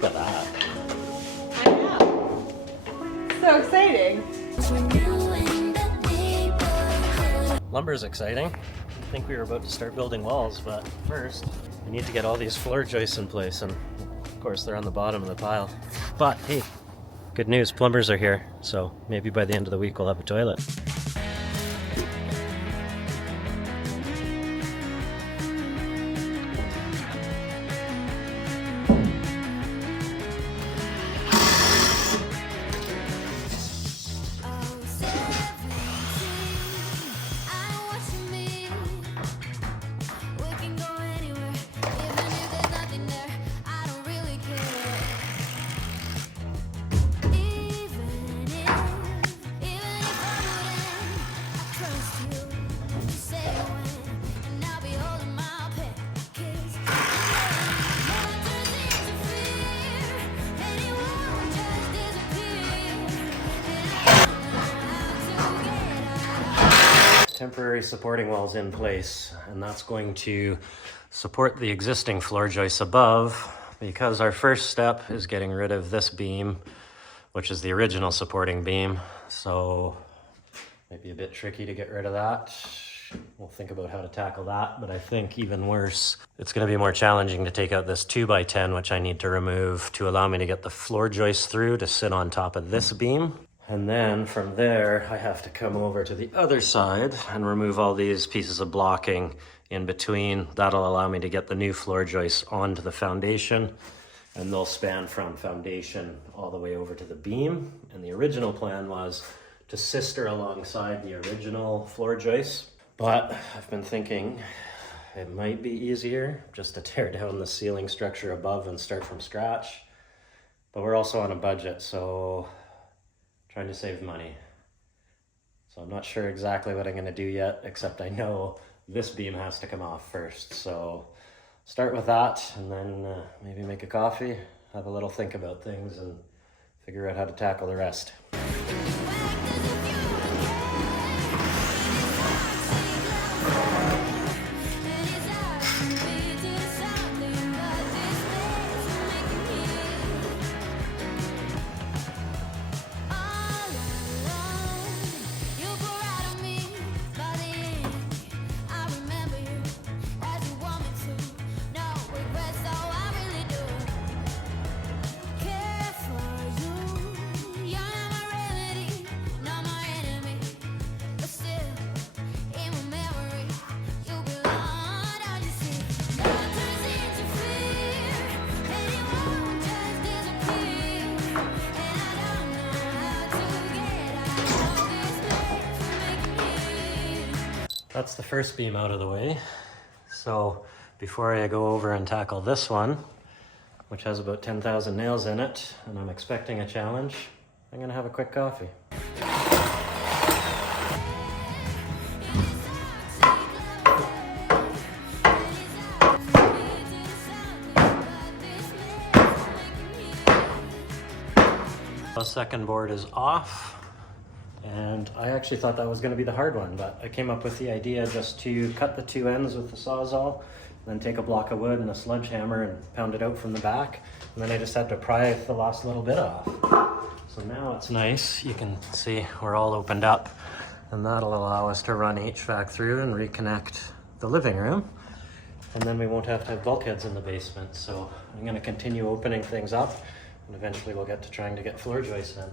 Look at that. I know. So exciting. Lumber is exciting. I think we were about to start building walls, but first we need to get all these floor joists in place, and of course they're on the bottom of the pile. But hey, good news, plumbers are here, so maybe by the end of the week we'll have a toilet. Temporary supporting walls in place, and that's going to support the existing floor joists above, because our first step is getting rid of this beam, which is the original supporting beam. So maybe a bit tricky to get rid of that. We'll think about how to tackle that, but I think even worse, it's going to be more challenging to take out this 2x10, which I need to remove to allow me to get the floor joist through to sit on top of this beam. And then from there, I have to come over to the other side and remove all these pieces of blocking in between. That'll allow me to get the new floor joists onto the foundation, and they'll span from foundation all the way over to the beam. And the original plan was to sister alongside the original floor joists. But I've been thinking it might be easier just to tear down the ceiling structure above and start from scratch. But we're also on a budget, so trying to save money. So I'm not sure exactly what I'm gonna do yet, except I know this beam has to come off first. So start with that, and then maybe make a coffee, have a little think about things, and figure out how to tackle the rest. That's the first beam out of the way. So before I go over and tackle this one, which has about 10,000 nails in it, and I'm expecting a challenge, I'm gonna have a quick coffee. The second board is off. And I actually thought that was going to be the hard one, but I came up with the idea just to cut the two ends with the Sawzall, then take a block of wood and a sledgehammer and pound it out from the back. And then I just had to pry the last little bit off. So now it's nice. You can see we're all opened up, and that'll allow us to run HVAC through and reconnect the living room. And then we won't have to have bulkheads in the basement. So I'm going to continue opening things up, and eventually we'll get to trying to get floor joists in.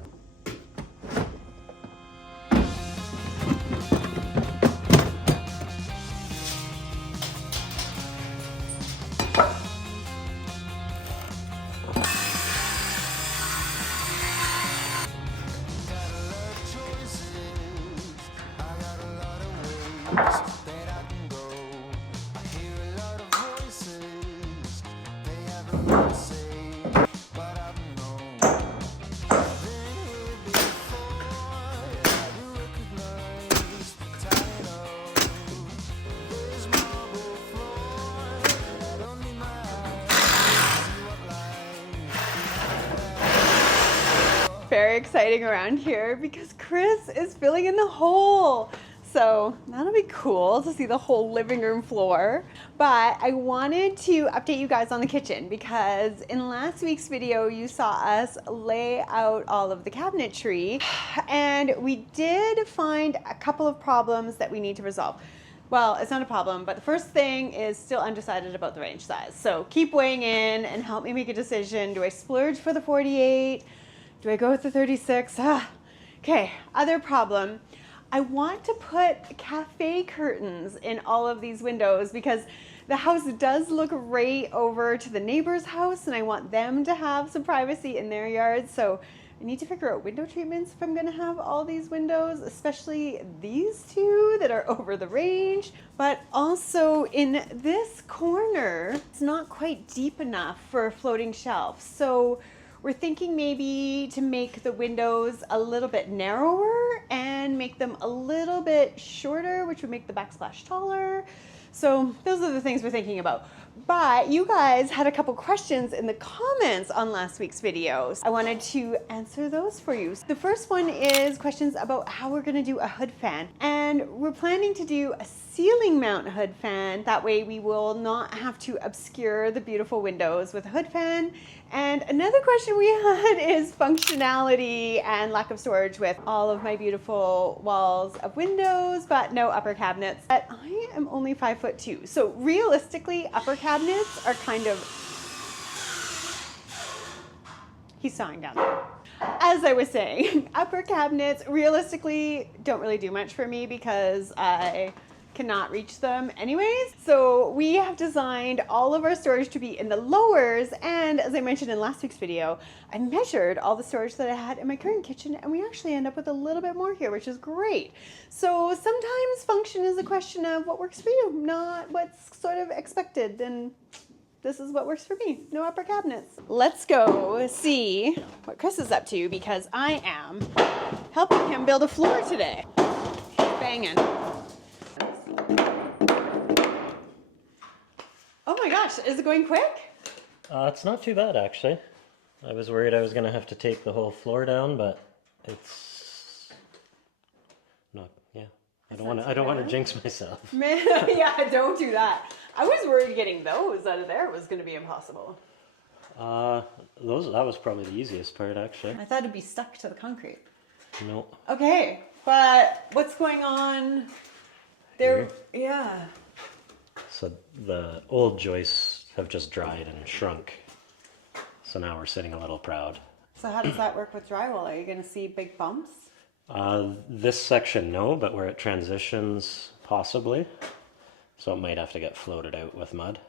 Very exciting around here because Chris is filling in the hole. so that'll be cool to see the whole living room floor. But I wanted to update you guys on the kitchen because in last week's video you saw us lay out all of the cabinetry and we did find a couple of problems that we need to resolve. Well, it's not a problem, but the first thing is still undecided about the range size. So keep weighing in and help me make a decision. Do I splurge for the 48? Do I go with the 36? Okay, other problem. I want to put cafe curtains in all of these windows because the house does look right over to the neighbor's house and I want them to have some privacy in their yard. So I need to figure out window treatments if I'm gonna have all these windows, especially these two that are over the range. But also in this corner, it's not quite deep enough for a floating shelf. So we're thinking maybe to make the windows a little bit narrower and make them a little bit shorter, which would make the backsplash taller. So those are the things we're thinking about. But you guys had a couple questions in the comments on last week's videos. I wanted to answer those for you. The first one is questions about how we're gonna do a hood fan. And we're planning to do a ceiling mount hood fan. That way we will not have to obscure the beautiful windows with a hood fan. And another question we had is functionality and lack of storage with all of my beautiful walls of windows, but no upper cabinets. But I am only 5'2". So realistically, upper cabinets are kind of, he's sawing down there. As I was saying, upper cabinets realistically don't really do much for me because I cannot reach them anyways. So we have designed all of our storage to be in the lowers, and as I mentioned in last week's video, I measured all the storage that I had in my current kitchen and we actually end up with a little bit more here, which is great. So sometimes function is a question of what works for you, not what's sort of expected, and this is what works for me. No upper cabinets. Let's go see what Chris is up to because I am helping him build a floor today. Banging. Oh my gosh, is it going quick? It's not too bad actually. I was worried I was gonna have to take the whole floor down, but it's not. Yeah, I don't want to jinx myself. Man, yeah, don't do that. I was worried getting those out of there was going to be impossible. That was probably the easiest part actually. I thought it'd be stuck to the concrete. No. Okay, but what's going on there? Here? Yeah. So the old joists have just dried and shrunk. So now we're sitting a little proud. So how does that work with drywall? Are you going to see big bumps? This section, no, but where it transitions, possibly. So it might have to get floated out with mud.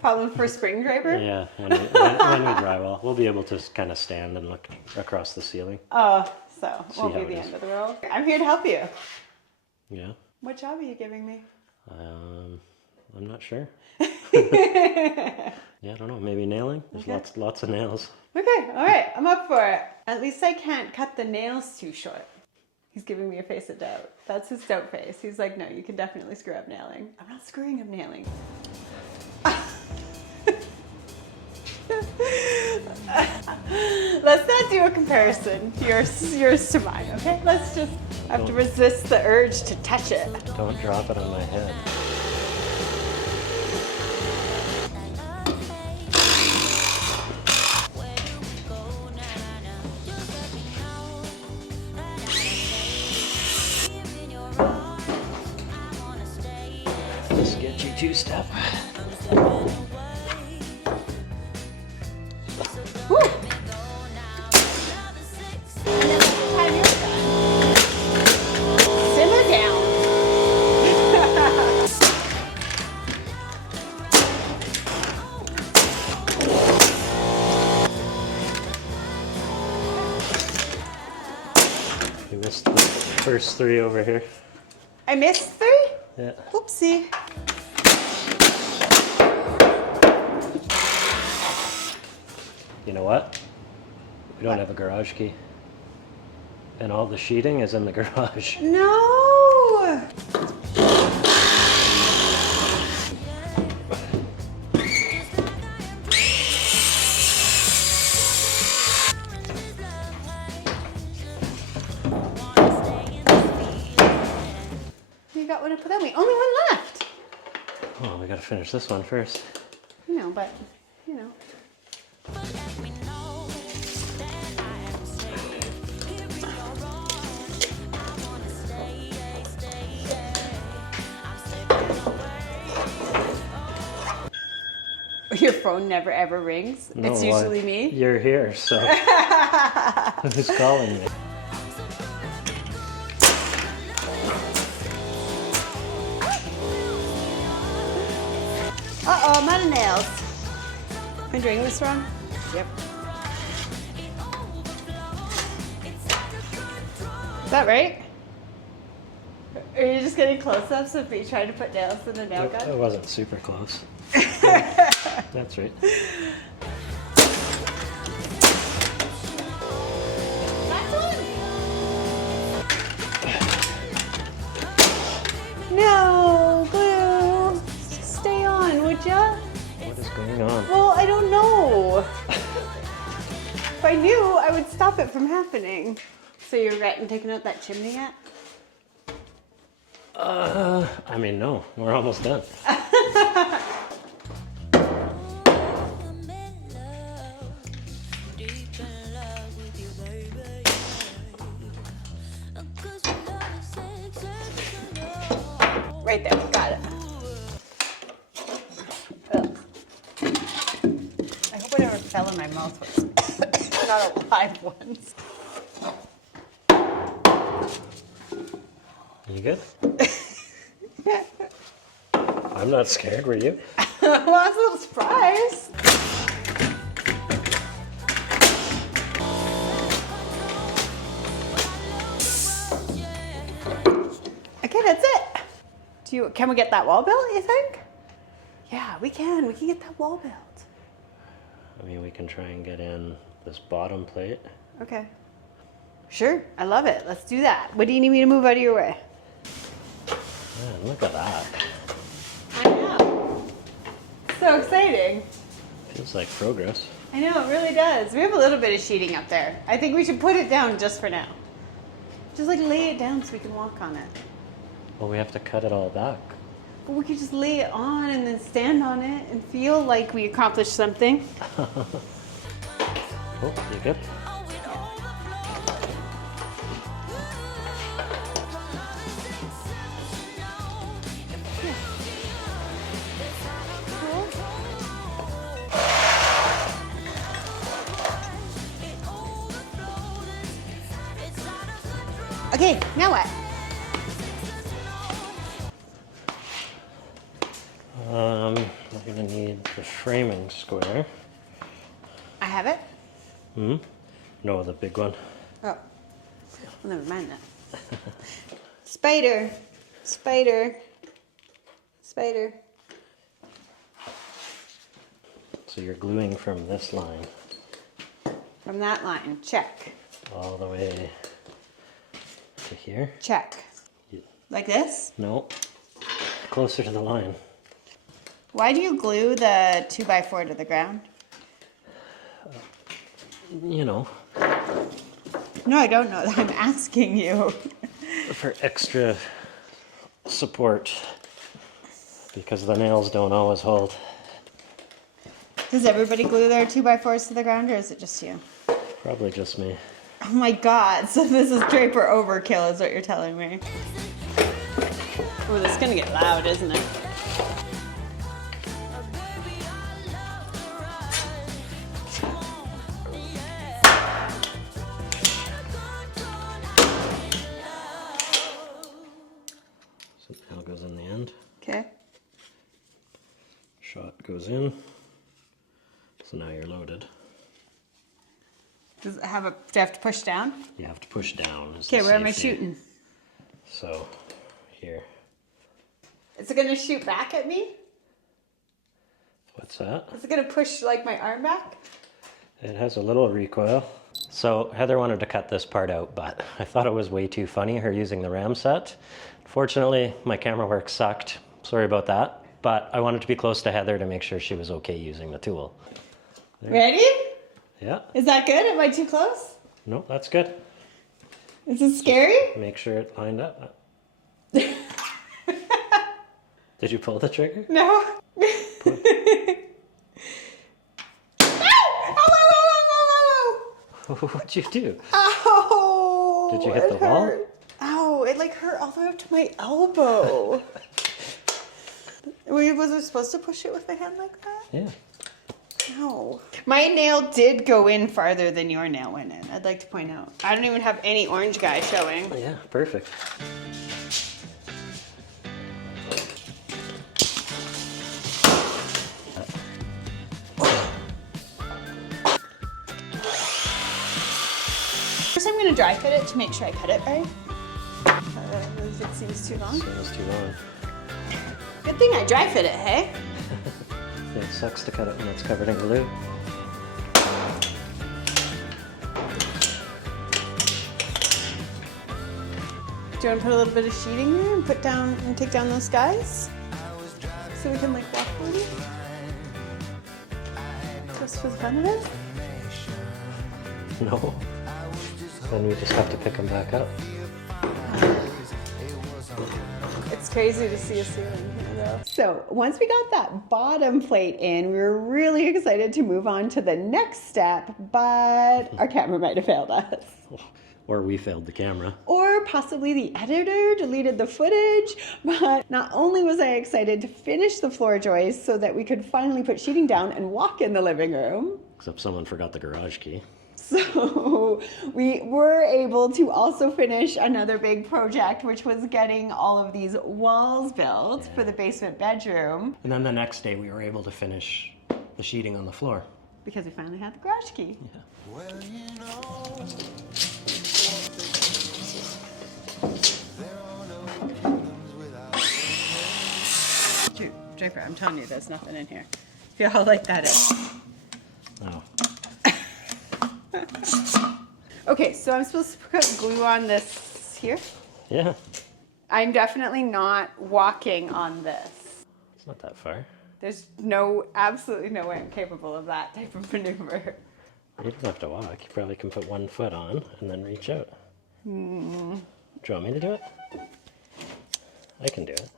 Problem for spring draper? Yeah, when we drywall, we'll be able to kind of stand and look across the ceiling. Oh, so See won't how be it the is. end of the world. I'm here to help you. Yeah. What job are you giving me? I'm not sure. Yeah, I don't know. Maybe nailing. There's Okay. lots of nails. Okay, all right, I'm up for it. At least I can't cut the nails too short. He's giving me a face of doubt. That's his doubt face. He's like, no, you can definitely screw up nailing. I'm not screwing up nailing. Let's not do a comparison. Yours to mine, okay? Let's just have to resist the urge to touch it. Don't drop it on my head. Sketchy two-step. Woo! And then by the time you're done, simmer down. You missed the first three over here. I missed 3? Yeah. Oopsie. You know what? We don't have a garage key. And all the sheeting is in the garage. No! that one up without me. Only one left. Oh, we gotta finish this one first. You know, but, you know. Your phone never ever rings. No, It's usually me. You're here, so who's calling me? Uh-oh, I'm out of nails. Am I doing this wrong? Yep. Is that right? Are you just getting close-ups if you try to put nails in a nail It gun? wasn't super close. That's right. No, glue. Stay on, would ya? What is going on? Well, I don't know. If I knew, I would stop it from happening. So you're regretting taking out that chimney yet? I mean, no, we're almost done. Right there, got it. Ugh. I hope it never fell in my mouth. Not a live ones. You good? I'm not scared, were you? Well, that's a little surprise. Okay, that's it. Can we get that wall built, you think? Yeah, we can. We can get that wall built. I mean, we can try and get in this bottom plate. Okay. Sure, I love it. Let's do that. What do you need me to move out of your way? Man, look at that. I know. So exciting. Feels like progress. I know, it really does. We have a little bit of sheeting up there. I think we should put it down just for now. Just like lay it down so we can walk on it. Well, we have to cut it all back. But we could just lay it on and then stand on it and feel like we accomplished something. Oh, you good? Okay, now what? We're gonna need the framing square. I have it? No, the big one. Oh. Well, never mind that. Spider. Spider. Spider. So you're gluing from this line From that line, check. all the way to here. Check. Yeah. Like this? No, closer to the line. Why do you glue the 2x4 to the ground? You know, No, I don't know that. I'm asking you. for extra support, because the nails don't always hold. Does everybody glue their 2x4s to the ground, or is it just you? Probably just me. Oh my god, so this is Draper overkill is what you're telling me. Oh, this is gonna get loud, isn't it? So nail goes in the end. Okay. Shot goes in. So now you're loaded. Does it have do I have to push down? You have to push down. Okay, where am I shooting? So, here. Is it gonna shoot back at me? What's that? Is it gonna push like my arm back? It has a little recoil. So Heather wanted to cut this part out, but I thought it was way too funny, her using the ram set. Fortunately, my camera work sucked. Sorry about that. But I wanted to be close to Heather to make sure she was okay using the tool. There. Ready? Yeah. Is that good? Am I too close? No, that's good. Is it scary? Make sure it lined up. Did you pull the trigger? No. What'd you do? Ow! Did you hit the wall? Hurt. Ow! It like hurt all the way up to my elbow. Was I supposed to push it with my hand like that? Yeah. No. My nail did go in farther than your nail went in. I'd like to point out. I don't even have any orange guy showing. Yeah, perfect. First, I'm gonna dry fit it to make sure I cut it right. It seems too long. Seems too long. Good thing I dry fit it, hey? It sucks to cut it when it's covered in glue. Do you want to put a little bit of sheeting there and put down and take down those guys? So we can like walk on it? Just for the fun of it? No. Then we just have to pick them back up. It's crazy to see a ceiling here though. So once we got that bottom plate in, we were really excited to move on to the next step, but our camera might have failed us. Or we failed the camera. Or possibly the editor deleted the footage. But not only was I excited to finish the floor joists so that we could finally put sheeting down and walk in the living room. Except someone forgot the garage key. So we were able to also finish another big project, which was getting all of these walls built for the basement bedroom. And then the next day we were able to finish the sheeting on the floor. Because we finally had the garage key. Yeah. Well, you know, Dude, Draper, I'm telling you, there's nothing in here. Feel how like that is. Oh. Okay, so I'm supposed to put glue on this here. Yeah. I'm definitely not walking on this. It's not that far. There's absolutely no way I'm capable of that type of maneuver. You don't have to walk. You probably can put one foot on and then reach out. Do you want me to do it? I can do it.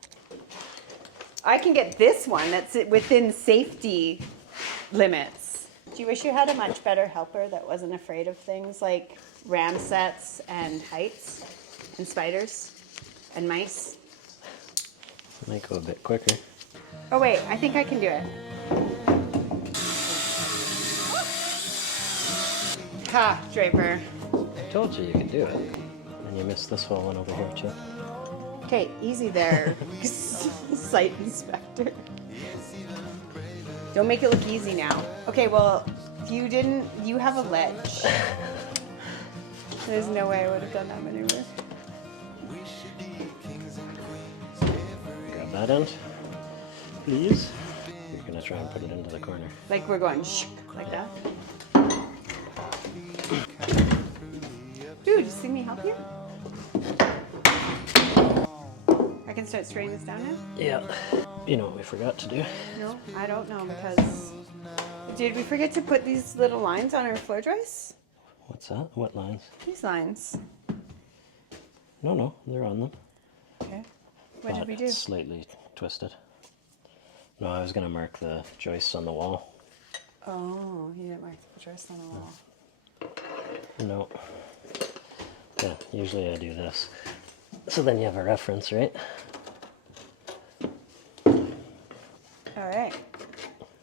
I can get this one that's within safety limits. Do you wish you had a much better helper that wasn't afraid of things like ram sets and heights and spiders and mice? It might go a bit quicker. Oh wait, I think I can do it. Ha, Draper. I told you you could do it. And you missed this one over here too. Okay, easy there, site inspector. Don't make it look easy now. Okay, well, you have a ledge. There's no way I would have done that maneuver. Grab that end, please. You're gonna try and put it into the corner. Like we're going shh, like that. Dude, you see me help you? I can start straightening this down now? Yeah. You know what we forgot to do? No, I don't know because... Did we forget to put these little lines on our floor joists? What's that? What lines? These lines. No, they're on them. Okay. What did But we do? it's slightly twisted. No, I was gonna mark the joists on the wall. Oh, you didn't mark the joists on the wall. No. Yeah, usually I do this. So then you have a reference, right? All right.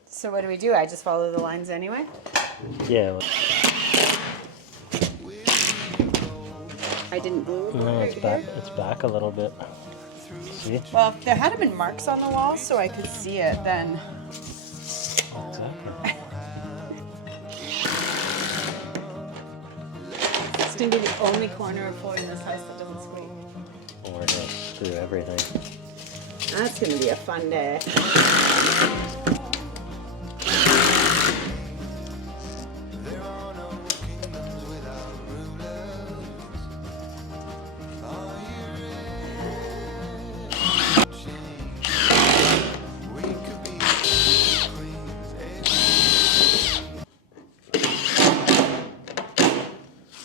So what do? I just follow the lines anyway? Yeah. Well, I didn't glue it. no, right it's back. here. It's back a little bit. See? Well, if there had been marks on the wall so I could see it, then... Exactly. It's going to be the only corner of floor in this house that doesn't squeak. Or just screw everything. That's going to be a fun day.